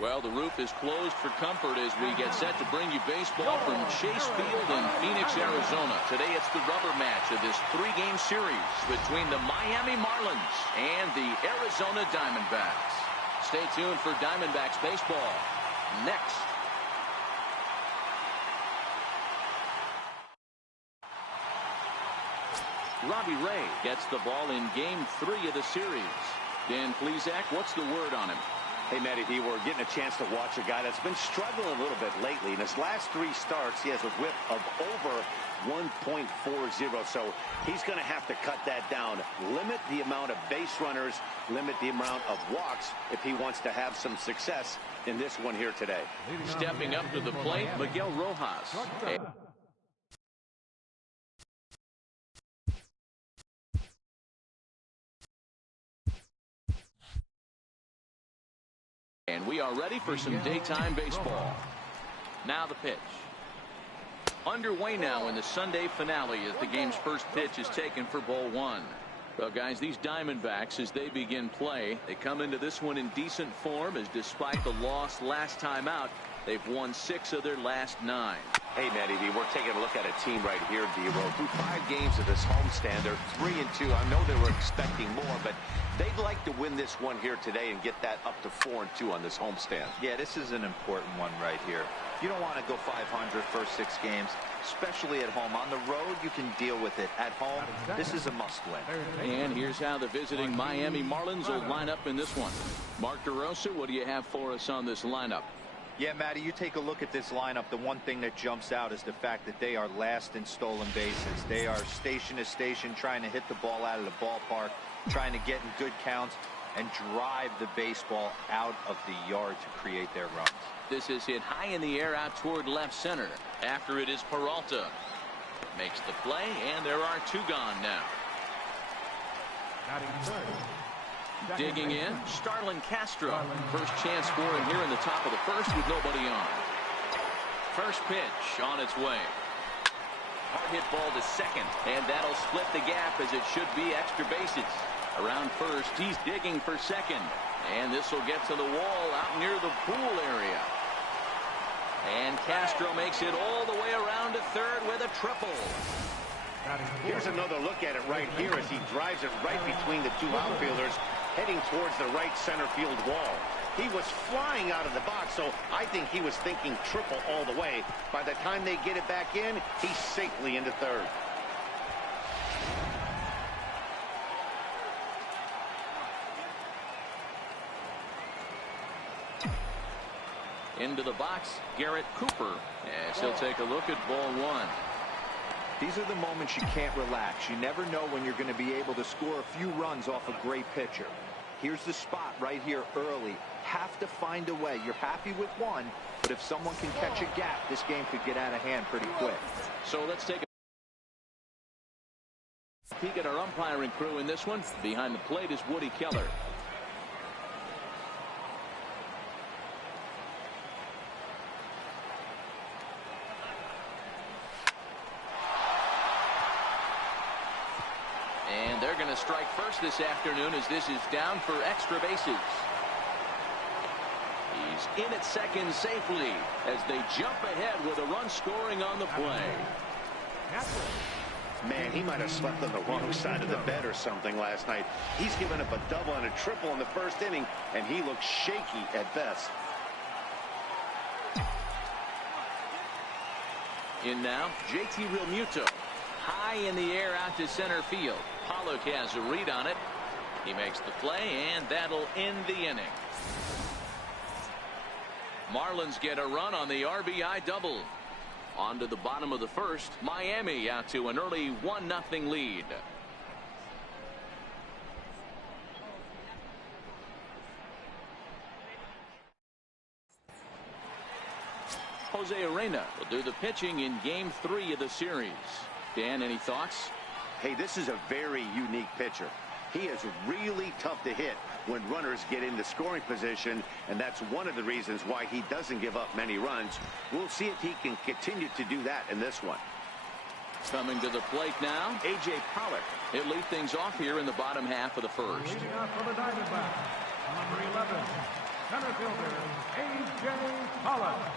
Well, the roof is closed for comfort as we get set to bring you baseball from Chase Field in Phoenix, Arizona. Today it's the rubber match of this 3-game series between the Miami Marlins and the Arizona Diamondbacks. Stay tuned for Diamondbacks baseball next. Robbie Ray gets the ball in Game 3 of the series. Dan Plesac, what's the word on him? Hey, Matty D, we're getting a chance to watch a guy that's been struggling a little bit lately. In his last 3 starts, he has a whip of over 1.40, so he's going to have to cut that down. Limit the amount of base runners, limit the amount of walks if he wants to have some success in this one here today. Stepping up to the plate, Miguel Rojas. And we are ready for some daytime baseball. Now the pitch. Underway now in the Sunday finale as the game's first pitch is taken for ball 1. Well, guys, these Diamondbacks, as they begin play, they come into this one in decent form, as despite the loss last time out, they've won 6 of their last 9. Hey, Matty D, we're taking a look at a team right here, D-Roll. Through 5 games of this homestand, they're 3-2. I know they were expecting more, but they'd like to win this one here today and get that up to 4-2 on this homestand. Yeah, this is an important one right here. You don't want to go 500 first 6 games, especially at home. On the road, you can deal with it. At home, this is a must-win. And here's how the visiting Miami Marlins will line up in this one. Mark DeRosa, what do you have for us on this lineup? Yeah, Matty, you take a look at this lineup. The one thing that jumps out is the fact that they are last in stolen bases. They are station to station trying to hit the ball out of the ballpark, trying to get in good counts and drive the baseball out of the yard to create their runs. This is hit high in the air out toward left center. After it is Peralta. Makes the play, and there are 2 gone now. Digging in, Starlin Castro. First chance for him here in the top of the first with nobody on. First pitch on its way. Hard hit ball to second, and that'll split the gap as it should be extra bases. Around first, he's digging for second, and this will get to the wall out near the pool area. And Castro makes it all the way around to third with a triple. Here's another look at it right here as he drives it right between the 2 outfielders, heading towards the right center field wall. He was flying out of the box, so I think he was thinking triple all the way. By the time they get it back in, he's safely into third. Into the box, Garrett Cooper, as he'll take a look at ball 1. These are the moments you can't relax. You never know when you're going to be able to score a few runs off a great pitcher. Here's the spot right here early. Have to find a way. You're happy with one, but if someone can catch a gap, this game could get out of hand pretty quick. So let's take a peek at our umpiring crew in this one. Behind the plate is Woody Keller. And they're going to strike first this afternoon as this is down for extra bases. He's in at second safely as they jump ahead with a run scoring on the play. Man, he might have slept on the wrong side of the bed or something last night. He's given up a double and a triple in the first inning, and he looks shaky at best. In now, JT Realmuto. High in the air out to center field. Pollock has a read on it. He makes the play, and that'll end the inning. Marlins get a run on the RBI double. On to the bottom of the first. Miami out to an early 1-0 lead. Jose Urena will do the pitching in Game 3 of the series. Dan, any thoughts? Hey, this is a very unique pitcher. He is really tough to hit when runners get into scoring position, and that's one of the reasons why he doesn't give up many runs. We'll see if he can continue to do that in this one. Coming to the plate now, A.J. Pollock. He'll lead things off here in the bottom half of the first. center fielder, A.J. Holland.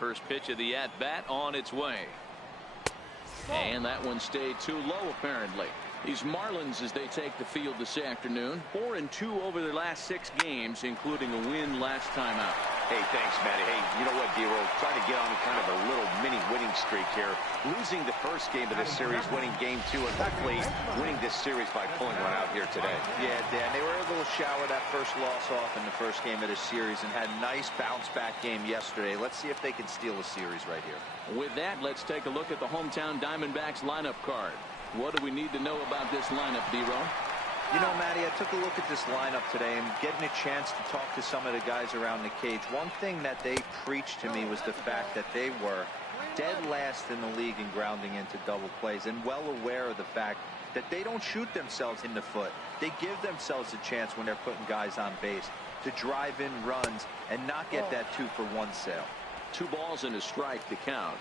First pitch of the at-bat on its way. And that one stayed too low, apparently. These Marlins, as they take the field this afternoon, 4-2 over their last 6 games, including a win last time out. Hey, thanks, Matty. Hey, you know what, D-Roll? Try to get on kind of a little mini winning streak here. Losing the first game of this series, winning game 2, and hopefully winning this series by pulling one out here today. Yeah, Dan, they were able to shower that first loss off in the first game of this series and had a nice bounce-back game yesterday. Let's see if they can steal a series right here. With that, let's take a look at the hometown Diamondbacks lineup card. What do we need to know about this lineup, D-Roll? You know, Matty, I took a look at this lineup today and getting a chance to talk to some of the guys around the cage. One thing that they preached to me was the fact that they were dead last in the league in grounding into double plays, and well aware of the fact that they don't shoot themselves in the foot. They give themselves a chance when they're putting guys on base to drive in runs and not get that 2-for-1 sale. 2 balls and a strike to count.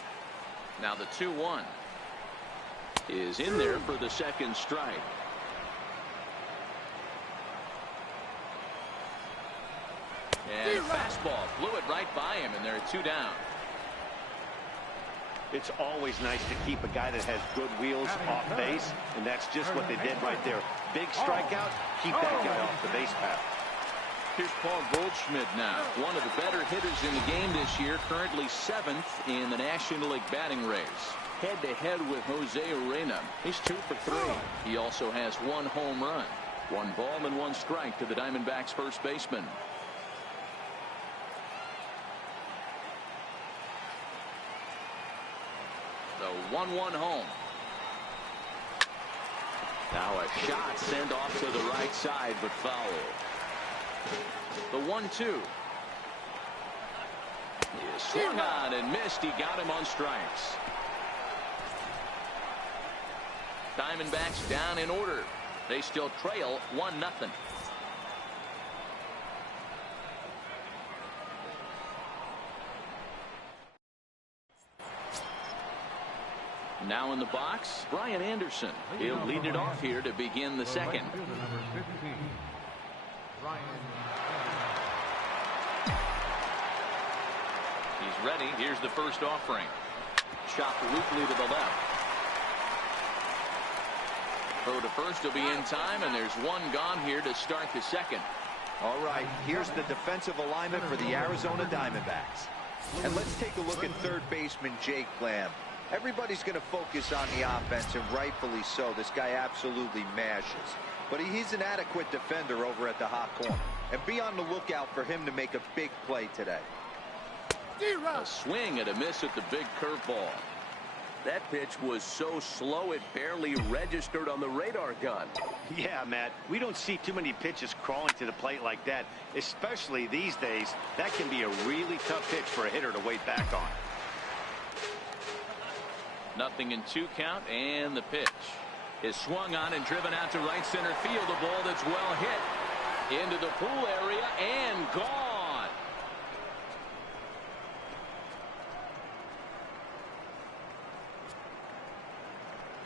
Now the 2-1 is in there for the second strike. And fastball blew it right by him, and they're 2 down. It's always nice to keep a guy that has good wheels off base, and that's just what they did right there. Big strikeout, keep that guy off the base path. Here's Paul Goldschmidt now, one of the better hitters in the game this year, currently 7th in the National League batting race. Head-to-head with Jose Urena. He's 2 for 3. He also has 1 home run. 1 ball and 1 strike to the Diamondbacks first baseman. The 1-1 home. Now a shot sent off to the right side, but foul. The 1-2 is swung on and missed. He got him on strikes. Diamondbacks down in order. They still trail 1-0. Now in the box, Brian Anderson. He'll lead it off here to begin the second. He's ready. Here's the first offering. Chopped weakly to the left. Throw to first will be in time, and there's 1 gone here to start the second. All right, here's the defensive alignment for the Arizona Diamondbacks. And let's take a look at third baseman Jake Lamb. Everybody's going to focus on the offense, and rightfully so. This guy absolutely mashes. But he's an adequate defender over at the hot corner. And be on the lookout for him to make a big play today. A swing and a miss at the big curveball. That pitch was so slow it barely registered on the radar gun. Yeah, Matt, we don't see too many pitches crawling to the plate like that, especially these days. That can be a really tough pitch for a hitter to wait back on. 0-2 count, and the pitch is swung on and driven out to right center field. A ball that's well hit into the pool area and gone.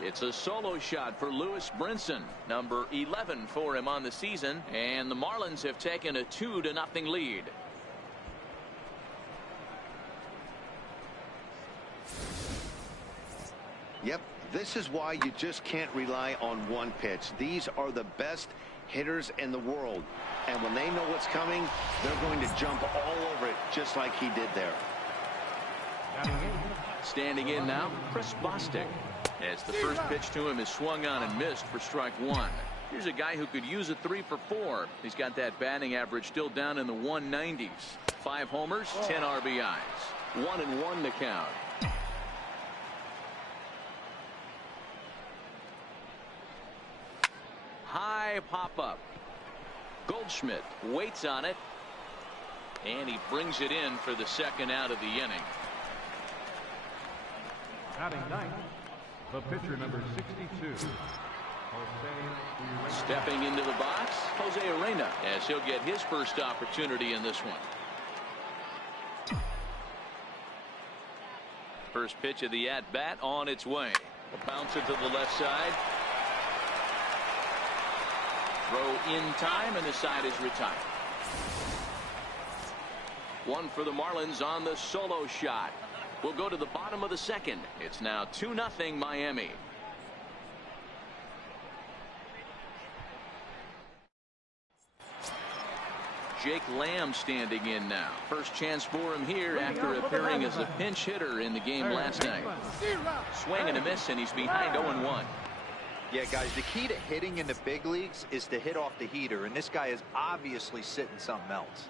It's a solo shot for Lewis Brinson, number 11 for him on the season, and the Marlins have taken a 2-0 lead. Yep, this is why you just can't rely on one pitch. These are the best hitters in the world, and when they know what's coming, they're going to jump all over it just like he did there. Standing in now, Chris Bostic, as the first pitch to him is swung on and missed for strike one. Here's a guy who could use a 3 for 4. He's got that batting average still down in the 190s. 5 homers, 10 RBIs. 1-1 to count. High pop up. Goldschmidt waits on it, and he brings it in for the second out of the inning. Batting ninth, the pitcher number 62, Jose Urena. Stepping into the box, Jose Urena, as he'll get his first opportunity in this one. First pitch of the at-bat on its way. A bouncer to the left side. Throw in time, and the side is retired. One for the Marlins on the solo shot. We'll go to the bottom of the second. It's now 2-0 Miami. Jake Lamb standing in now. First chance for him here after appearing as a pinch hitter in the game last night. Swing and a miss, and he's behind 0-1. Yeah, guys, the key to hitting in the big leagues is to hit off the heater, and this guy is obviously sitting something else.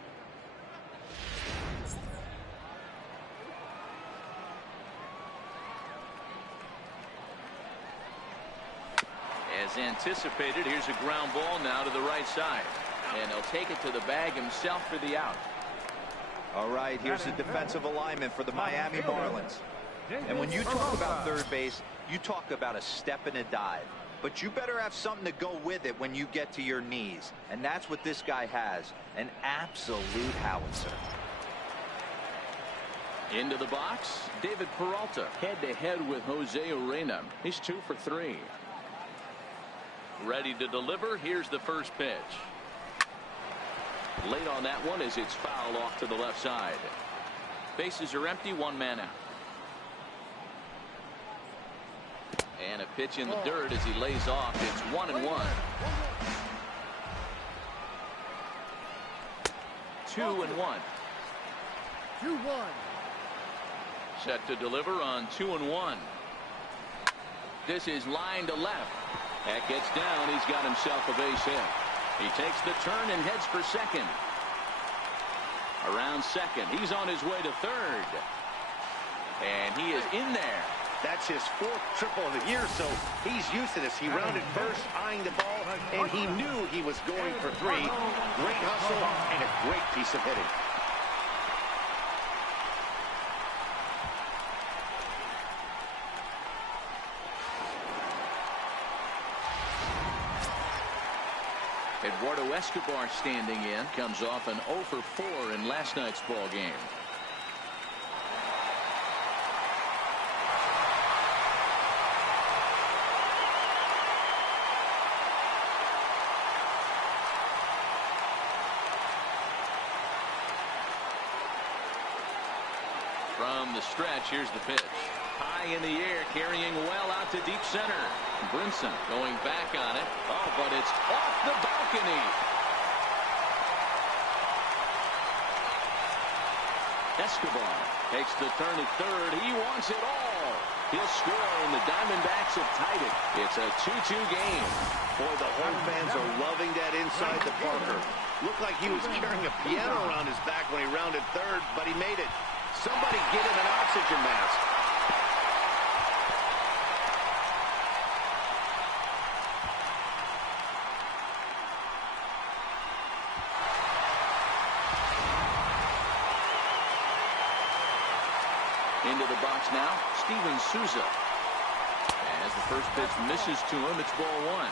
As anticipated, here's a ground ball now to the right side, and he'll take it to the bag himself for the out. All right, here's the defensive alignment for the Miami Marlins. And when you talk about third base, you talk about a step and a dive. But you better have something to go with it when you get to your knees. And that's what this guy has, an absolute howitzer. Into the box, David Peralta head-to-head with Jose Urena. He's 2 for 3. Ready to deliver. Here's the first pitch. Late on that one as it's fouled off to the left side. Bases are empty, 1 man out. And a pitch in the dirt as he lays off. It's 1-1. 2-1. 2-1. Set to deliver on 2-1. This is line to left. That gets down. He's got himself a base hit. He takes the turn and heads for second. Around second. He's on his way to third. And he is in there. That's his 4th triple of the year, so he's used to this. He rounded first, eyeing the ball, and he knew he was going for 3. Great hustle and a great piece of hitting. Eduardo Escobar standing in, comes off an 0 for 4 in last night's ball game. From the stretch, here's the pitch. High in the air, carrying well out to deep center. Brinson going back on it. Oh, but it's off the balcony. Escobar takes the turn at third. He wants it all. He'll score, and the Diamondbacks have tied it. It's a 2-2 game. Boy, the home fans are loving that inside the Parker. Looked like he was carrying a piano around his back when he rounded third, but he made it. Somebody get him an oxygen mask. Into the box now, Steven Souza. As the first pitch misses to him, it's ball one.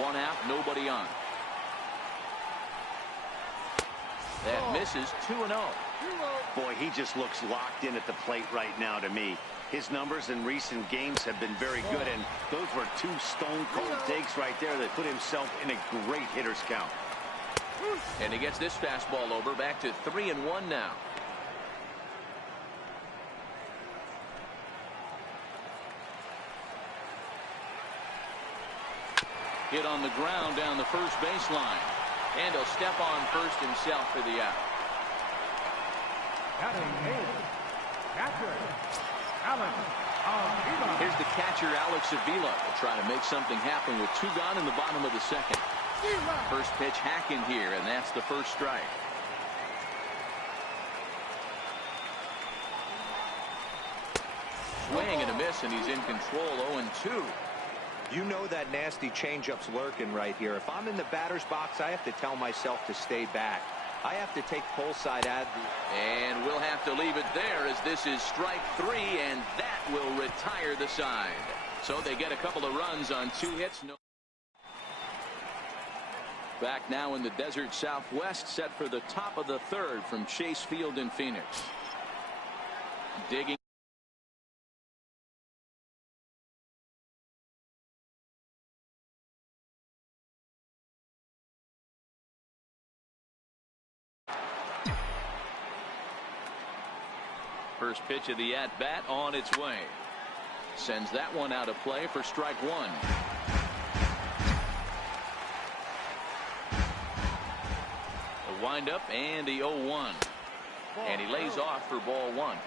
One out, nobody on. That misses 2-0. Boy, he just looks locked in at the plate right now to me. His numbers in recent games have been very good, and those were two stone-cold takes right there that put himself in a great hitter's count. And he gets this fastball over, back to 3-1 now. Hit on the ground down the first baseline. And he'll step on first himself for the out. Here's the catcher, Alex Avila. Will try to make something happen with two gone in the bottom of the second. First pitch hacking here, and that's the first strike. Swing and a miss, and he's in control. 0-2. You know that nasty changeup's lurking right here. If I'm in the batter's box, I have to tell myself to stay back. I have to take pull side ad. And we'll have to leave it there, as this is strike 3, and that will retire the side. So they get a couple of runs on 2 hits. Back now in the desert Southwest, set for the top of the third from Chase Field in Phoenix. Digging. First pitch of the at-bat on its way. Sends that one out of play for strike 1. The windup and the 0-1. And he lays off for ball 1.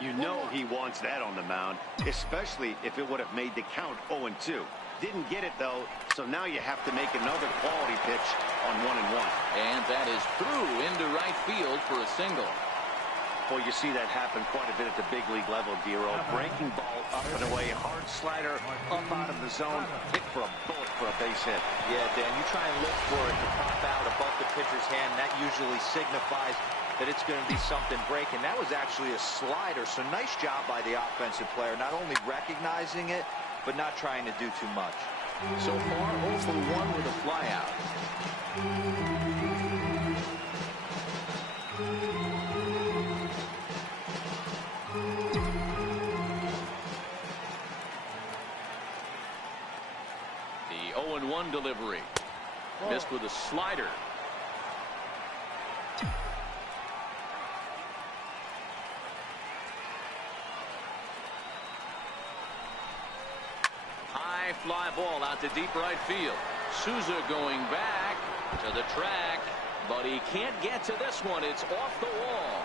You know he wants that on the mound, especially if it would have made the count 0-2. Didn't get it, though, so now you have to make another quality pitch on 1-1. And that is through into right field for a single. Boy, you see that happen quite a bit at the big league level, Dero. Breaking ball up and away, hard slider up out of the zone, hit for a bullet for a base hit. Yeah, Dan, you try and look for it to pop out above the pitcher's hand. That usually signifies that it's going to be something breaking. That was actually a slider, so nice job by the offensive player, not only recognizing it, but not trying to do too much. So far, 0 for 1 with a flyout. The 0-1 delivery. Missed with a slider. High fly ball out to deep right field. Souza going back to the track, but he can't get to this one. It's off the wall.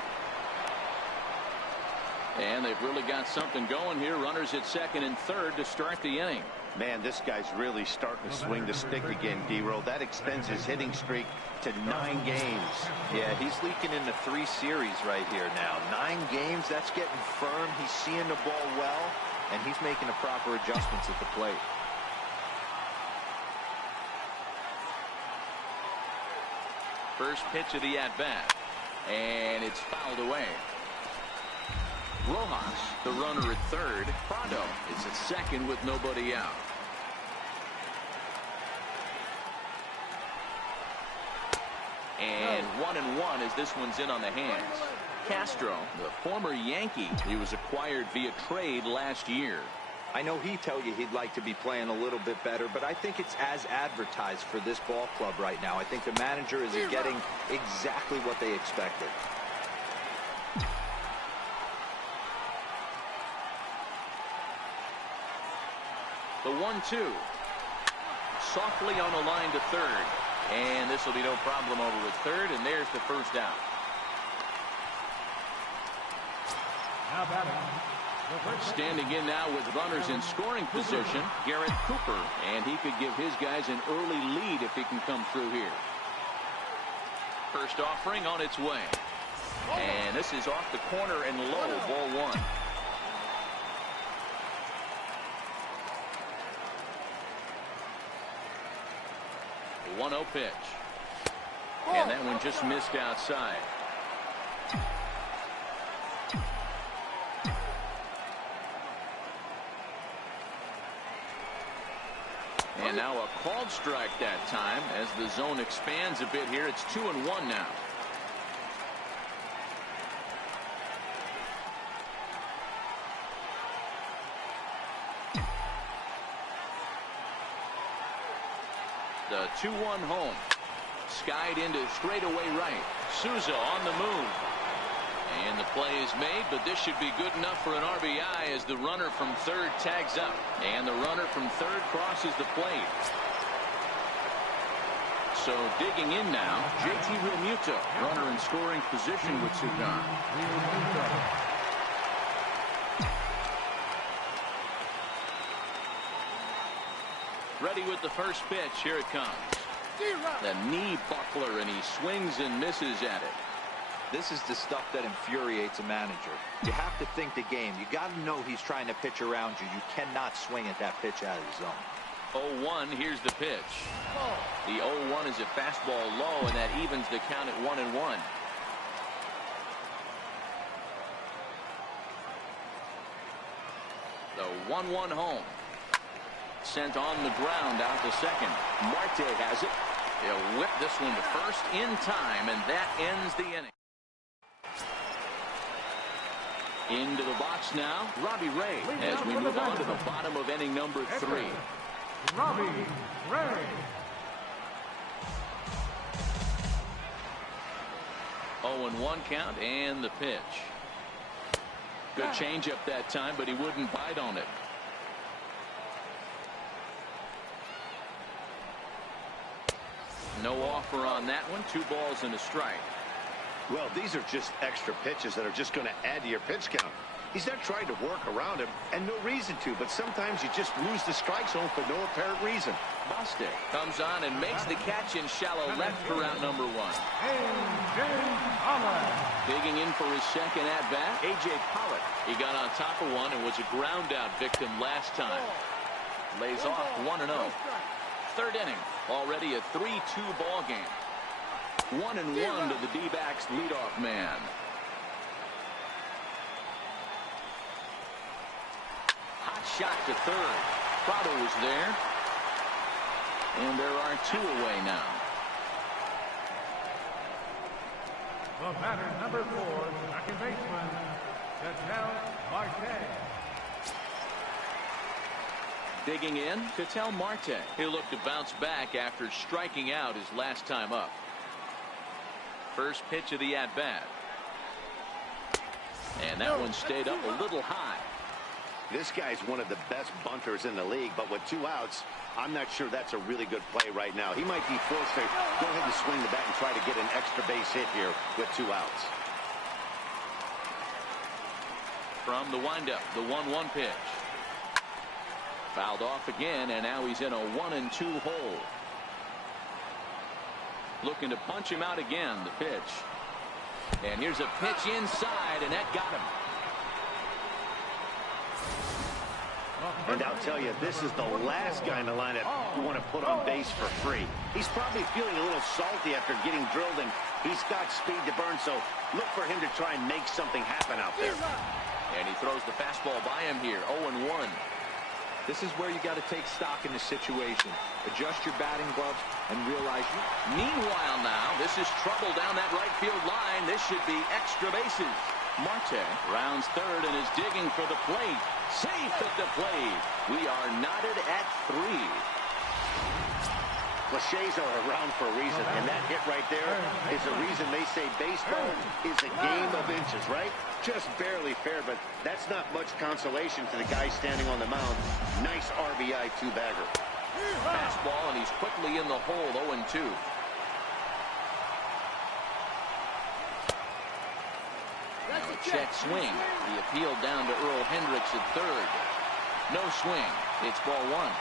And they've really got something going here. Runners at second and third to start the inning. Man, this guy's really starting to swing the stick again, D-Roll. That extends his hitting streak to 9 games. Yeah, he's leaking into 3 series right here now. 9 games, that's getting firm. He's seeing the ball well, and he's making the proper adjustments at the plate. First pitch of the at-bat, and it's fouled away. Rojas, the runner at third. Prado is at second with nobody out. And 1-1 as this one's in on the hands. Castro, the former Yankee, he was acquired via trade last year. I know he'd tell you he'd like to be playing a little bit better, but I think it's as advertised for this ball club right now. I think the manager is getting exactly what they expected. The 1-2. Softly on the line to third. And this will be no problem over at third, and there's the first out. Now batting. Standing in now with runners in scoring position, Garrett Cooper, and he could give his guys an early lead if he can come through here. First offering on its way, and this is off the corner and low, ball one. The 1-0 pitch, and that one just missed outside. And now a called strike that time as the zone expands a bit here. It's 2-1 now. The 2-1 home. Skied into straightaway right. Souza on the move. And the play is made, but this should be good enough for an RBI as the runner from third tags up. And the runner from third crosses the plate. So digging in now, JT Realmuto, runner in scoring position with Sugan. Ready with the first pitch. Here it comes. The knee buckler, and he swings and misses at it. This is the stuff that infuriates a manager. You have to think the game. You got to know he's trying to pitch around you. You cannot swing at that pitch out of the zone. 0-1. Here's the pitch. The 0-1 is a fastball low, and that evens the count at 1-1. The 1-1 home. Sent on the ground out to second. Marte has it. He'll whip this one to first in time, and that ends the inning. Into the box now, Robbie Ray, as we move on to the bottom of inning number 3. Robbie Ray. 0-1 count, and the pitch. Good changeup that time, but he wouldn't bite on it. No offer on that one. 2 balls and a strike. Well, these are just extra pitches that are just going to add to your pitch count. He's not trying to work around him, and no reason to, but sometimes you just lose the strike zone for no apparent reason. Bostick comes on and makes the catch in shallow left for out number 1. A.J. Pollock. Digging in for his second at-bat, A.J. Pollock. He got on top of one and was a ground-out victim last time. Lays off 1-0. Third inning, already a 3-2 ball game. 1-1 to the D-backs leadoff man. Hot shot to third. Prado is there. And there are 2 away now. The batter, number 4, second baseman, Ketel Marte. Digging in, Ketel Marte. He'll look to bounce back after striking out his last time up. First pitch of the at-bat. And that one stayed up a little high. This guy's one of the best bunters in the league, but with 2 outs, I'm not sure that's a really good play right now. He might be forced to go ahead and swing the bat and try to get an extra base hit here with 2 outs. From the windup, the 1-1 pitch. Fouled off again, and now he's in a 1-2 hole. Looking to punch him out again, the pitch. And here's a pitch inside, and that got him. And I'll tell you, this is the last guy in the lineup you want to put on base for free. He's probably feeling a little salty after getting drilled, and he's got speed to burn, so look for him to try and make something happen out there. And he throws the fastball by him here, 0-1. This is where you got to take stock in the situation. Adjust your batting gloves and realize you. Meanwhile now, this is trouble down that right field line. This should be extra bases. Marte rounds third and is digging for the plate. Safe at the plate. We are knotted at 3. Cliches are around for a reason, and that hit right there is the reason they say baseball is a game of inches, right? Just barely fair, but that's not much consolation to the guy standing on the mound. Nice RBI 2-bagger. Fastball, and he's quickly in the hole, 0-2. Check swing. The appeal down to Earl Hendricks at third. No swing. It's ball one.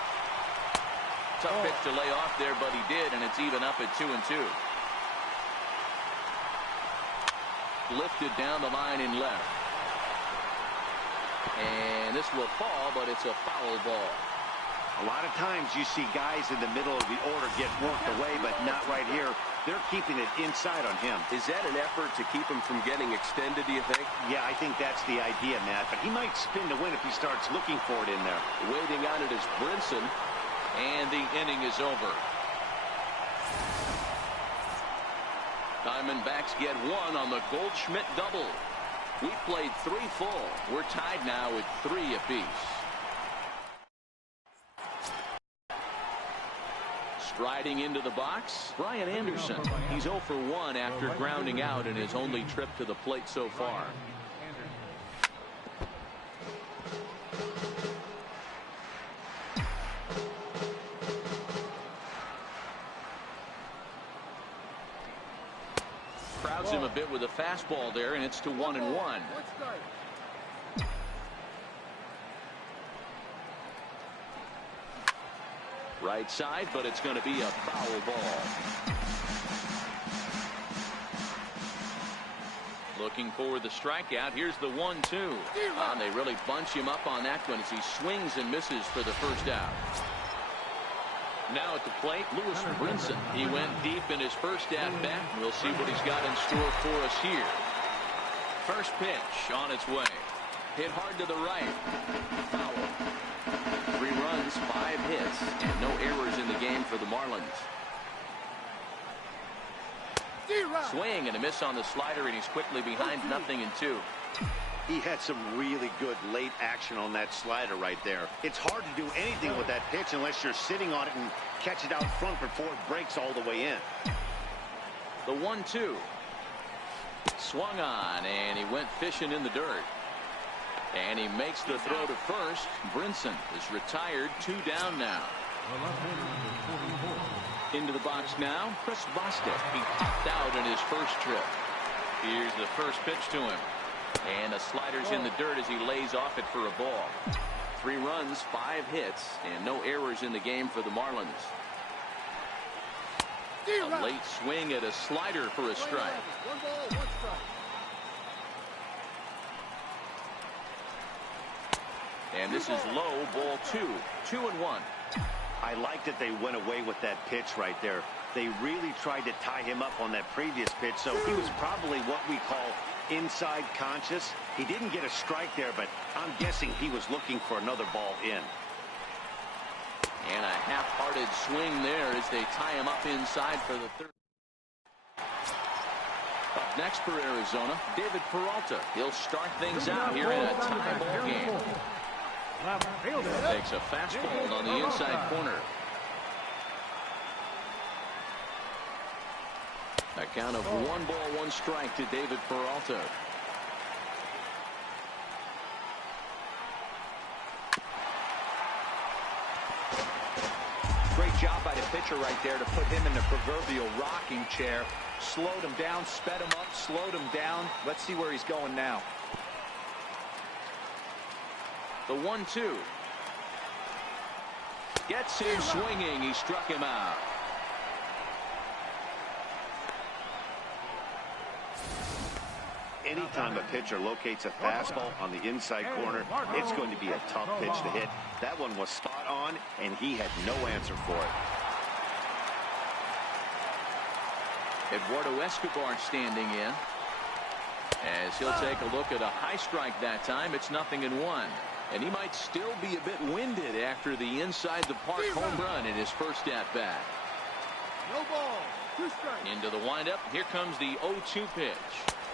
Tough pitch to lay off there, but he did, and it's even up at 2-2. Lifted down the line in left. And this will fall, but it's a foul ball. A lot of times you see guys in the middle of the order get worked away, but not right here. They're keeping it inside on him. Is that an effort to keep him from getting extended, do you think? Yeah, I think that's the idea, Matt. But he might spin to win if he starts looking for it in there. Waiting on it is Brinson. And the inning is over. Diamondbacks get one on the Goldschmidt double. We played 3 full. We're tied now at 3 apiece. Striding into the box, Brian Anderson. He's 0 for 1 after grounding out in his only trip to the plate so far. Crowds him a bit with a fastball there, and it's to 1-1. Right side, but it's going to be a foul ball. Looking for the strikeout. Here's the 1-2. And they really bunch him up on that one as he swings and misses for the first out. Now at the plate, Lewis Brinson. He went deep in his first at-bat. We'll see what he's got in store for us here. First pitch on its way. Hit hard to the right. Foul. 3 runs, 5 hits, and no errors in the game for the Marlins. Swing and a miss on the slider, and he's quickly behind 0-2. He had some really good late action on that slider right there. It's hard to do anything with that pitch unless you're sitting on it and catch it out front before it breaks all the way in. The 1-2. Swung on, and he went fishing in the dirt. And he makes the throw to first. Brinson is retired. 2 down now. Into the box now, Chris Bostic. He popped out in his first trip. Here's the first pitch to him. And the slider's in the dirt as he lays off it for a ball. 3 runs, 5 hits, and no errors in the game for the Marlins. A late swing at a slider for a strike. 1 ball, 1 strike. And this is low, ball 2. 2-1. I like that they went away with that pitch right there. They really tried to tie him up on that previous pitch, so he was probably what we call inside conscious. He didn't get a strike there, but I'm guessing he was looking for another ball in. And a half-hearted swing there as they tie him up inside for the third. Up next for Arizona, David Peralta. He'll start things out here in a tie ball game. Takes a fastball on the inside corner. A count of 1 ball, 1 strike to David Peralta. Great job by the pitcher right there to put him in the proverbial rocking chair. Slowed him down, sped him up, slowed him down. Let's see where he's going now. The 1-2. Gets him swinging. He struck him out. Anytime a pitcher locates a fastball on the inside corner, it's going to be a tough pitch to hit. That one was spot on, and he had no answer for it. Eduardo Escobar standing in. As he'll take a look at a high strike that time. It's 0-1. And he might still be a bit winded after the inside the park home run in his first at-bat. No ball, 2 strikes. Into the windup. Here comes the 0-2 pitch.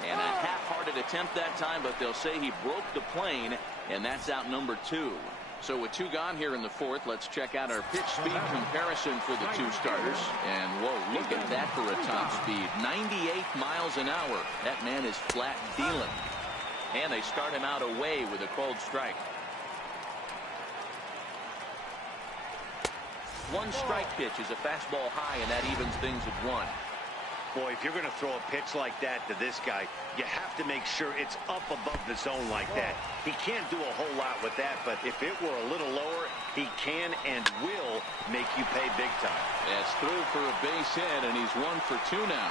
And a half-hearted attempt that time, but they'll say he broke the plane, and that's out number 2. So with 2 gone here in the 4th, let's check out our pitch speed comparison for the 2 starters. And whoa, look at that for a top speed. 98 miles an hour. That man is flat dealing. And they start him out away with a called strike. 1 strike pitch is a fastball high, and that evens things at 1. Boy, if you're going to throw a pitch like that to this guy, you have to make sure it's up above the zone like that. He can't do a whole lot with that, but if it were a little lower, he can and will make you pay big time. That's through for a base hit, and he's 1 for 2 now.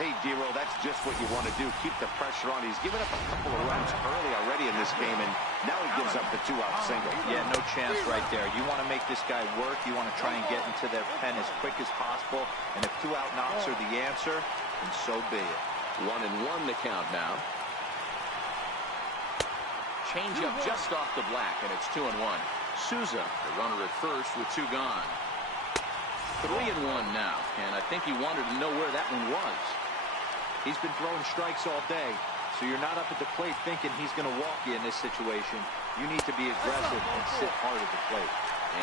Hey, D-Roll, that's just what you want to do. Keep the pressure on. He's given up a couple of runs early already in this game, and now he gives up the 2-out single. Yeah, no chance right there. You want to make this guy work. You want to try and get into their pen as quick as possible. And if 2-out knocks are the answer, then so be it. 1-1 the count now. Change up just off the black, and it's 2-1. Souza, the runner at first with 2 gone. 3-1 now, and I think he wanted to know where that one was. He's been throwing strikes all day, so you're not up at the plate thinking he's going to walk you in this situation. You need to be aggressive and sit hard at the plate.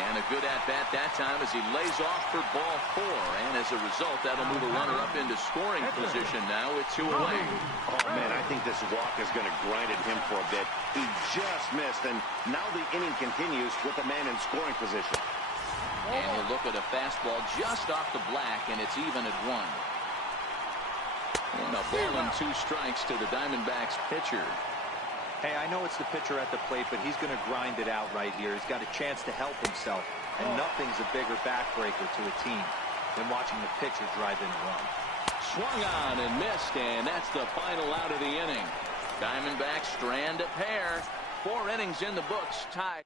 And a good at-bat that time as he lays off for ball 4. And as a result, that'll move the runner up into scoring position now with 2 away. Oh, man, I think this walk is going to grind at him for a bit. He just missed, and now the inning continues with a man in scoring position. And he'll look at a fastball just off the black, and it's even at 1. And a ball and 2 strikes to the Diamondbacks pitcher. Hey, I know it's the pitcher at the plate, but he's going to grind it out right here. He's got a chance to help himself, and nothing's a bigger backbreaker to a team than watching the pitcher drive in a run. Swung on and missed, and that's the final out of the inning. Diamondbacks strand a pair. 4 innings in the books, tied.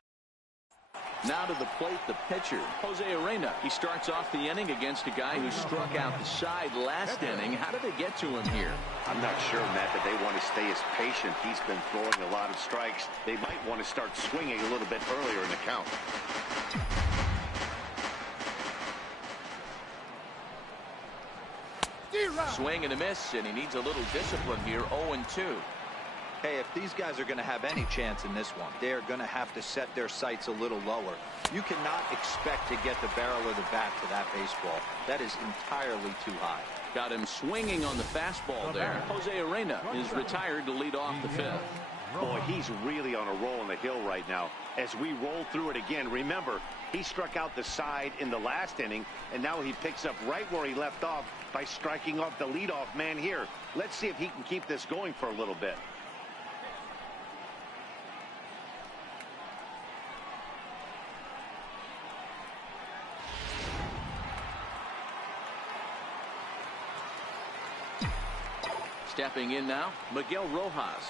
Now to the plate, the pitcher, Jose Urena. He starts off the inning against a guy who struck out the side last inning. How did they get to him here? I'm not sure, Matt, that they want to stay as patient. He's been throwing a lot of strikes. They might want to start swinging a little bit earlier in the count. Swing and a miss, and he needs a little discipline here. 0-2. Hey, if these guys are going to have any chance in this one, they're going to have to set their sights a little lower. You cannot expect to get the barrel of the bat to that baseball. That is entirely too high. Got him swinging on the fastball there. Jose Urena is retired to lead off the 5th. Boy, he's really on a roll on the hill right now. As we roll through it again, remember, he struck out the side in the last inning, and now he picks up right where he left off by striking off the leadoff man here. Let's see if he can keep this going for a little bit. Stepping in now, Miguel Rojas.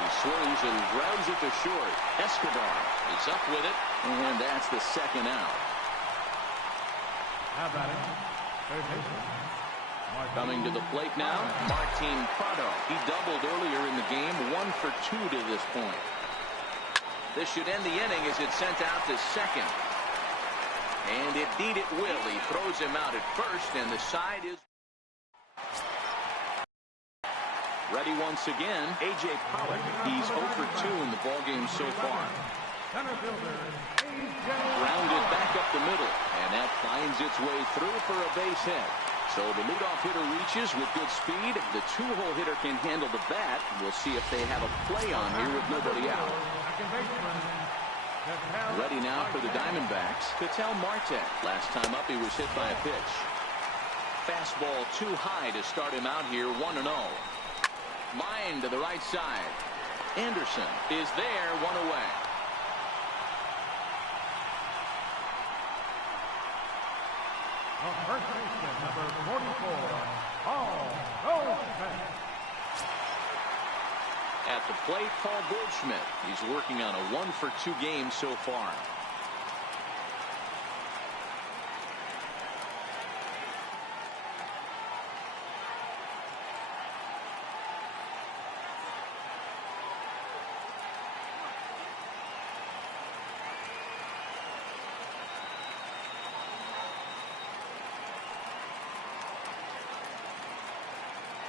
He swings and grounds it to short. Escobar is up with it, and that's the 2nd out. Now batting, third baseman, Coming to the plate now, Martin Prado. He doubled earlier in the game, 1 for 2 to this point. This should end the inning as it's sent out to second. And indeed it will. He throws him out at first, and the side is ready once again. A.J. Pollock. He's 0 for 2 in the ballgame so far. center fielder, A.J. Grounded back up the middle, and that finds its way through for a base hit. So the leadoff hitter reaches with good speed. The 2-hole hitter can handle the bat. We'll see if they have a play on here with nobody out. Second baseman, Ketel Ready now for the Diamondbacks. Ketel Marte. Last time up, he was hit by a pitch. Fastball too high to start him out here, 1-0. Line to the right side. Anderson is there, 1 away. First baseman, number 44, Paul Goldschmidt. At the plate, Paul Goldschmidt. He's working on a 1 for 2 game so far.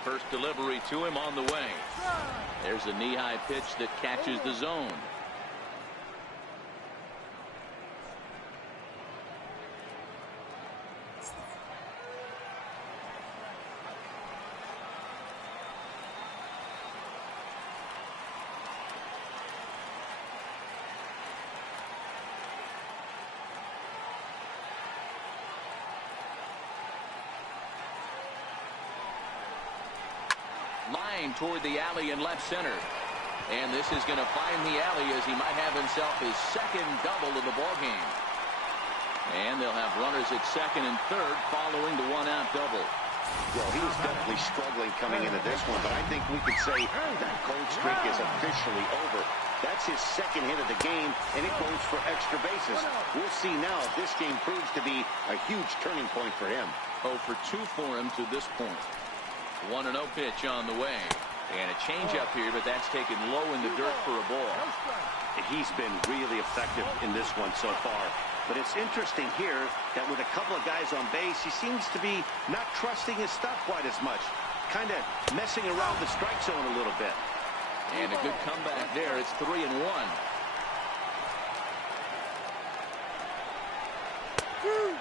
First delivery to him on the way. There's a knee-high pitch that catches the zone. line toward the alley in left center. And this is going to find the alley as he might have himself his second double of the ballgame. And they'll have runners at second and third following the one-out double. Well, he was definitely struggling coming into this one, but I think we could say that cold streak is officially over. That's his second hit of the game, and it goes for extra bases. We'll see now if this game proves to be a huge turning point for him. 0 for 2 for him to this point. 1-0 pitch on the way. And a changeup here, but that's taken low in the dirt for a ball. He's been really effective in this one so far. But it's interesting here that with a couple of guys on base, he seems to be not trusting his stuff quite as much. Kind of messing around the strike zone a little bit. And a good comeback there. It's 3-1.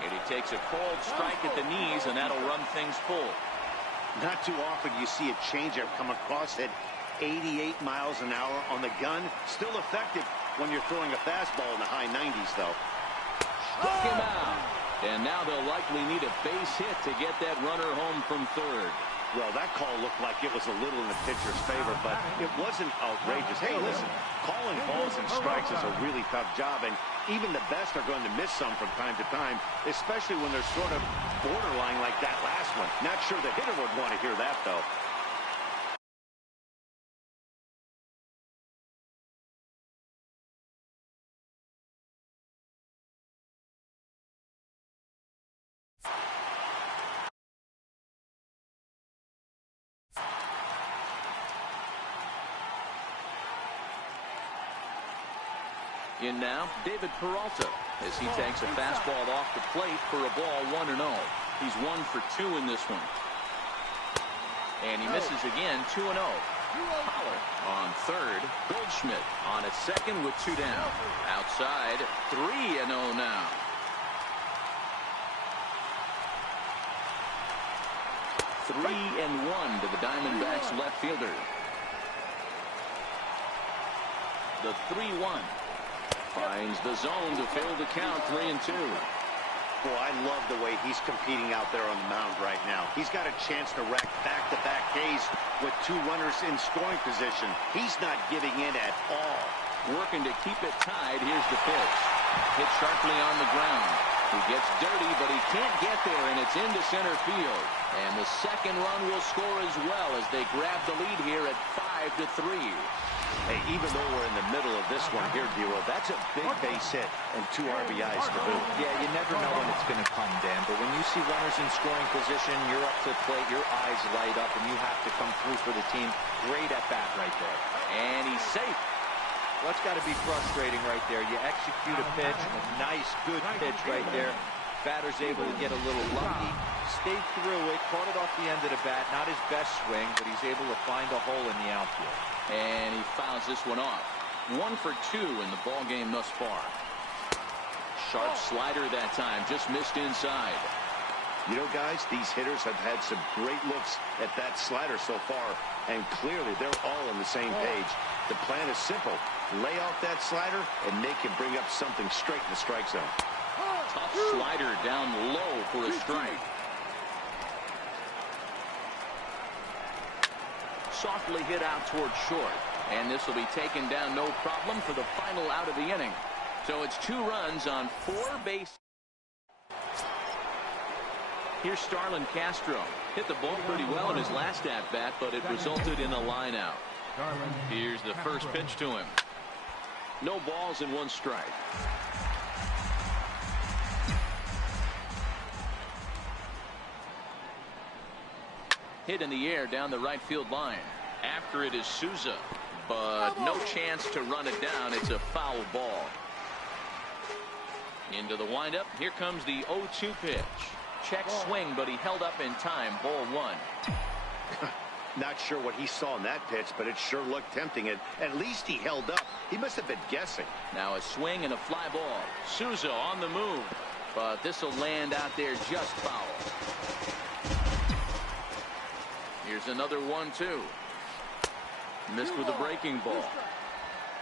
And he takes a called strike at the knees, and that'll run things full. Not too often you see a changeup come across at 88 miles an hour on the gun. Still effective when you're throwing a fastball in the high 90s, though. Struck him out. And now they'll likely need a base hit to get that runner home from third. Well, that call looked like it was a little in the pitcher's favor, but it wasn't outrageous. Hey, listen, calling balls and strikes is a really tough job, and even the best are going to miss some from time to time, especially when they're sort of borderline like that last one. Not sure the hitter would want to hear that, though. In now, David Peralta, as he takes a fastball off the plate for a ball 1-0. He's 1 for 2 in this one. And he misses again, 2-0. Pollard on third. Goldschmidt on at second with 2 down. Outside, 3-0 now. Three and 1 to the Diamondbacks left fielder. The 3-1. Finds the zone to fill the count, 3-2. Boy, I love the way he's competing out there on the mound right now. He's got a chance to rack back-to-back Ks with 2 runners in scoring position. He's not giving in at all. Working to keep it tied. Here's the pitch. Hit sharply on the ground. He gets dirty, but he can't get there, and it's into center field. And the second run will score as well as they grab the lead here at 5-3. Hey, even though we're in the middle of this one here, D-Roll, that's a big base hit and 2 RBIs to boot. Yeah, you never know when it's going to come, Dan. But when you see runners in scoring position, you're up to the plate, your eyes light up, and you have to come through for the team. Great at bat right there. And he's safe. Well, that's got to be frustrating right there. You execute a pitch, a nice, good pitch right there. Batter's able to get a little lucky, stayed through it, caught it off the end of the bat. Not his best swing, but he's able to find a hole in the outfield. And he fouls this one off. 1 for 2 in the ball game thus far. Sharp slider that time, just missed inside. You know, guys, these hitters have had some great looks at that slider so far, and clearly they're all on the same page. The plan is simple. Lay off that slider and make him bring up something straight in the strike zone. Tough slider down low for a strike. Softly hit out toward short. And this will be taken down no problem for the final out of the inning. So it's 2 runs on 4 bases. Here's Starlin Castro. Hit the ball pretty well in his last at-bat, but it resulted in a line out. Here's the first pitch to him. No balls and 1 strike. Hit in the air down the right field line. After it is Souza, but no chance to run it down. It's a foul ball. Into the windup. Here comes the 0-2 pitch. Check swing, but he held up in time. Ball 1. Not sure what he saw in that pitch, but it sure looked tempting. At least he held up. He must have been guessing. Now a swing and a fly ball. Souza on the move, but this will land out there just foul. Here's another 1-2. Missed with a breaking ball.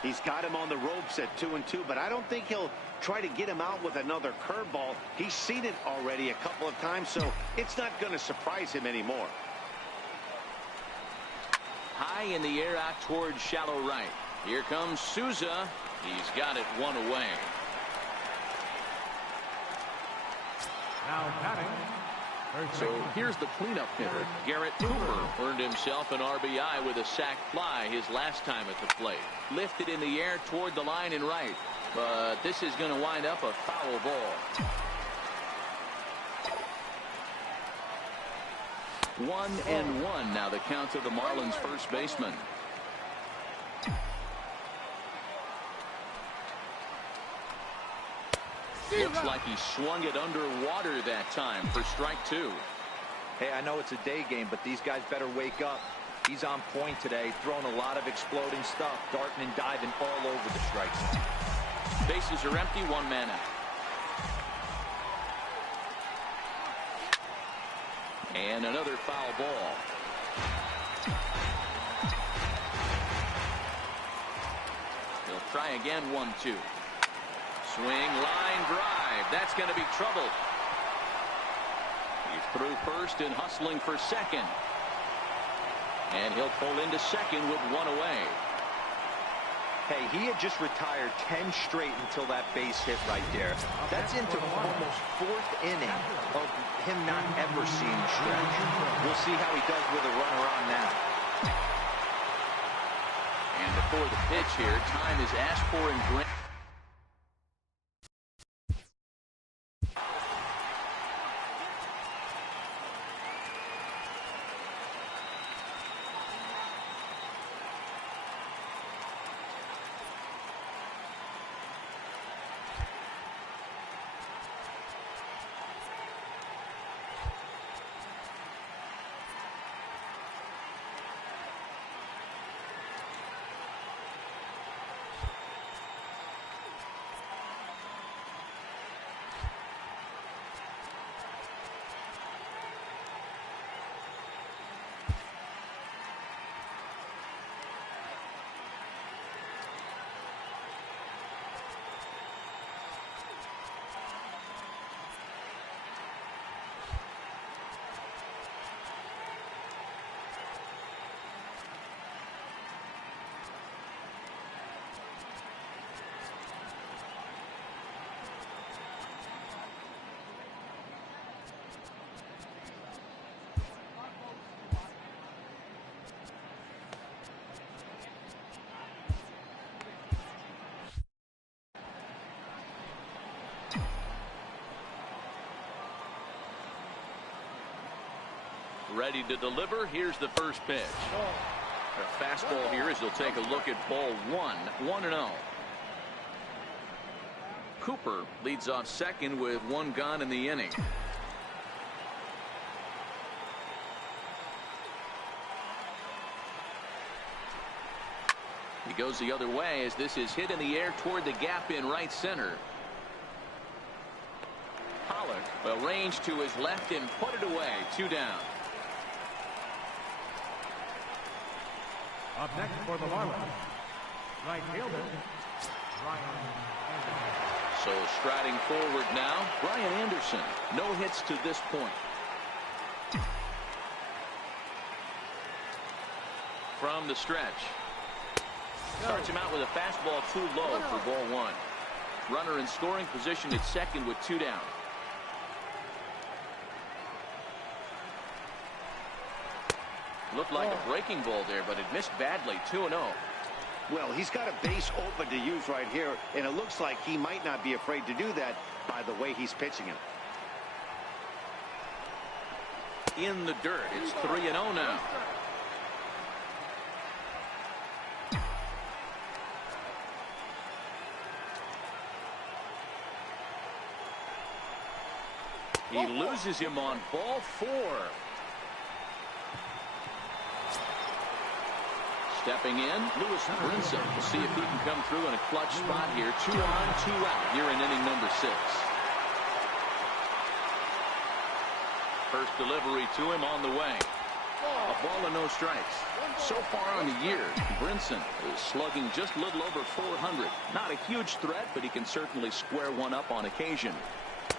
He's got him on the ropes at 2-2, but I don't think he'll try to get him out with another curveball. He's seen it already a couple of times, so it's not going to surprise him anymore. High in the air out towards shallow right. Here comes Souza. He's got it one away. Now batting. So here's the cleanup hitter. Garrett Cooper earned himself an RBI with a sac fly his last time at the plate. Lifted in the air toward the line and right. But this is going to wind up a foul ball. 1-1 now the count to the Marlins first baseman. Looks like he swung it underwater that time for strike 2. Hey, I know it's a day game, but these guys better wake up. He's on point today, throwing a lot of exploding stuff, darting and diving all over the strike zone. Bases are empty, one man out. And another foul ball. He'll try again, 1-2. Swing, line drive. That's going to be trouble. He's through first and hustling for second. And he'll pull into second with one away. Hey, he had just retired 10 straight until that base hit right there. That's into almost 4th inning of him not ever seeing a stretch. We'll see how he does with a runner on now. And before the pitch here, time is asked for and granted. Ready to deliver. Here's the first pitch. A fastball here as he'll take a look at ball 1. 1-0. Cooper leads off second with one gone in the inning. He goes the other way as this is hit in the air toward the gap in right center. Pollock will range to his left and put it away. 2 down. Up next for the Marlins, right fielder, Brian Anderson. So striding forward now, Brian Anderson. No hits to this point. From the stretch. Starts him out with a fastball too low for ball 1. Runner in scoring position at second with 2 down. Looked like a breaking ball there, but it missed badly. 2-0. Well, he's got a base open to use right here, and it looks like he might not be afraid to do that by the way he's pitching him. In the dirt. It's 3-0 now. He loses him on ball 4. Stepping in, Lewis Brinson. We'll see if he can come through in a clutch spot here. 2 on, 2 out here in inning number 6. First delivery to him on the way. A ball and no strikes. So far on the year, Brinson is slugging just a little over 400. Not a huge threat, but he can certainly square one up on occasion.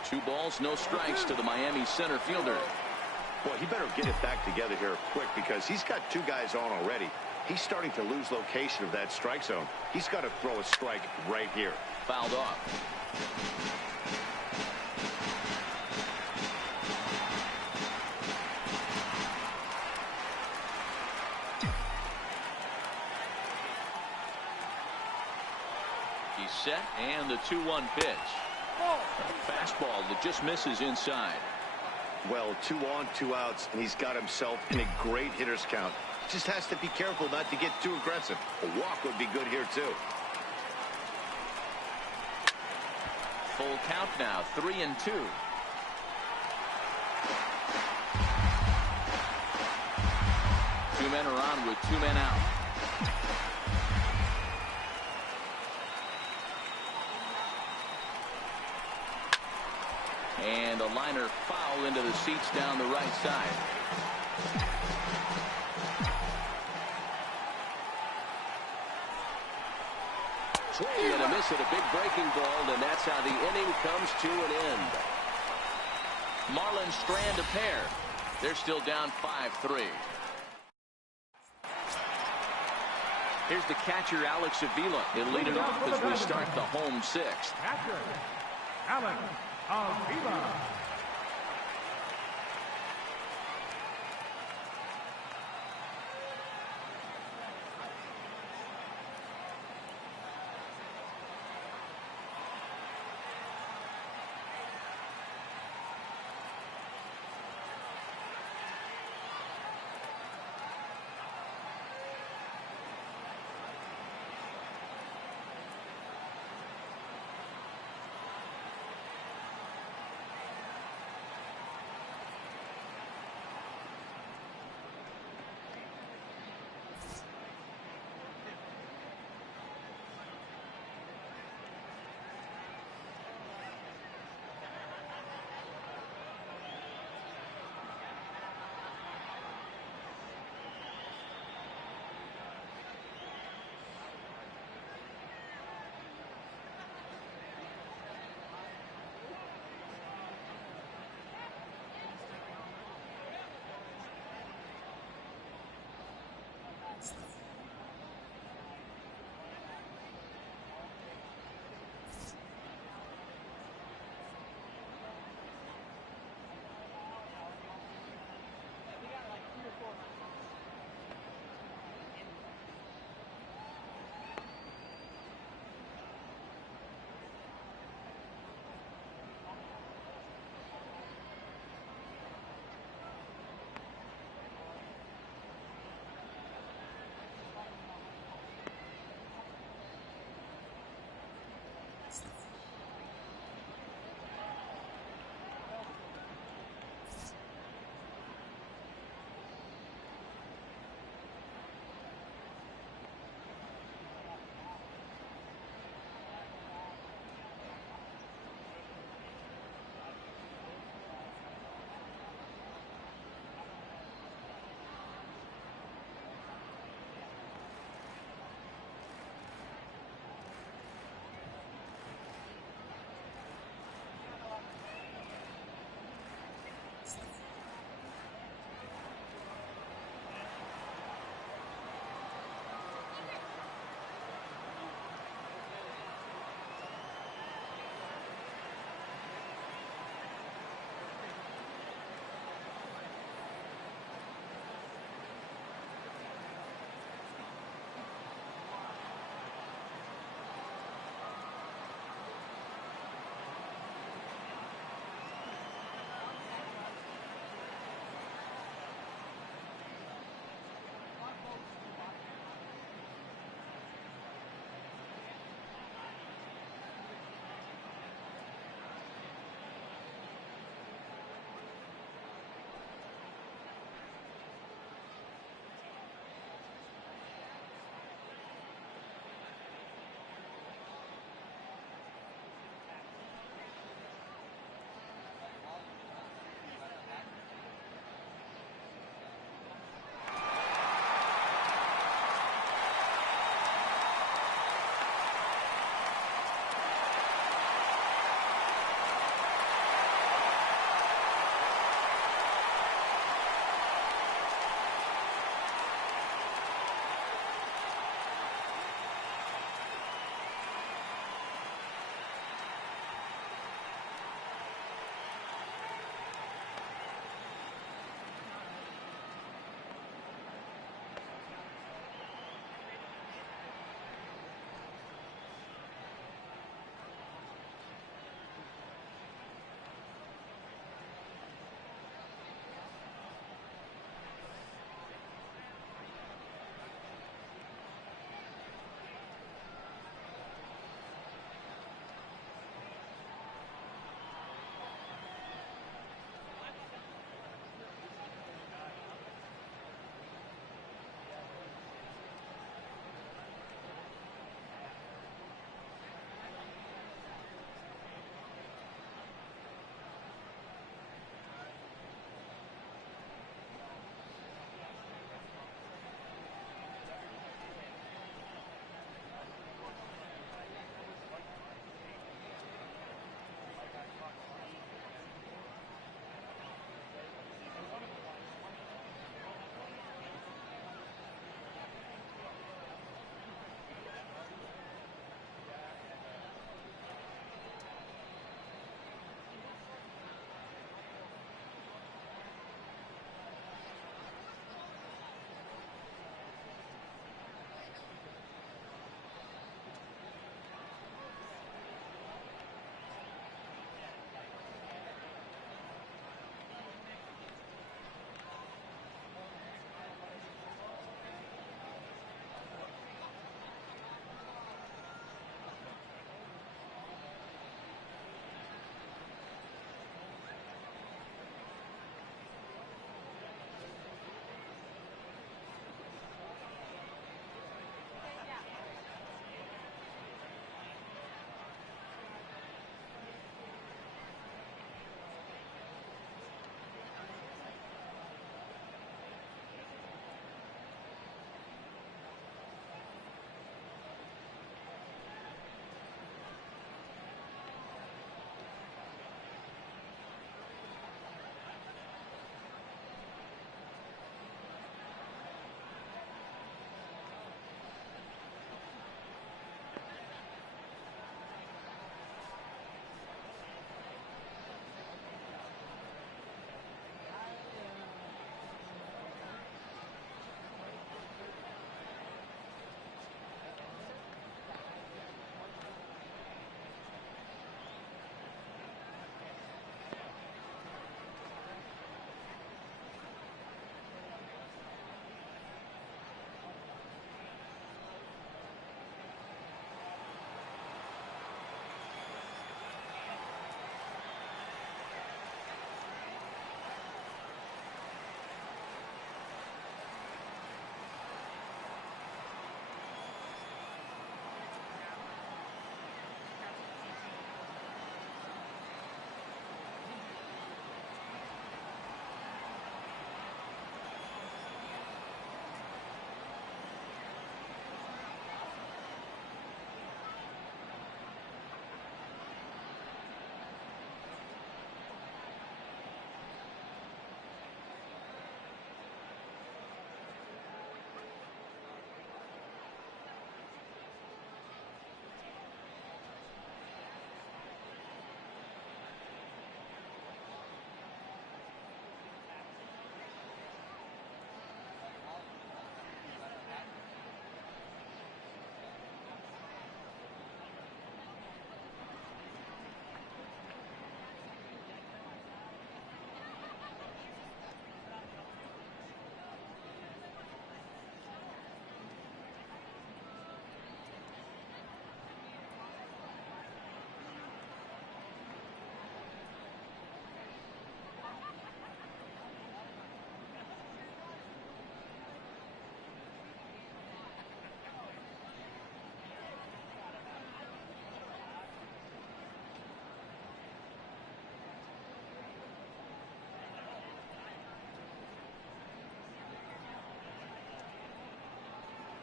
2 balls, no strikes to the Miami center fielder. Well, he better get it back together here quick because he's got 2 guys on already. He's starting to lose location of that strike zone. He's got to throw a strike right here. Fouled off. He's set, and the 2-1 pitch. A fastball that just misses inside. Well, 2 on, 2 outs, and he's got himself in a great hitter's count. Just has to be careful not to get too aggressive. A walk would be good here, too. Full count now, 3-2. Two men are on with 2 men out. And a liner foul into the seats down the right side. Swing and a miss at a big breaking ball, and that's how the inning comes to an end. Marlins strand a pair. They're still down 5-3. Here's the catcher, Alex Avila. He'll lead it off as we start the home 6th. Catcher, Alex Avila.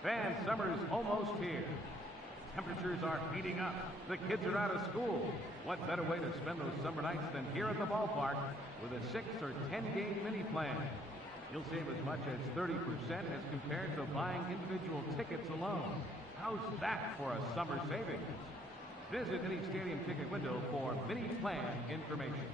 Fans, summer's almost here. Temperatures are heating up. The kids are out of school. What better way to spend those summer nights than here at the ballpark with a 6 or 10 game mini plan? You'll save as much as 30% as compared to buying individual tickets alone. How's that for a summer savings? Visit any stadium ticket window for mini plan information.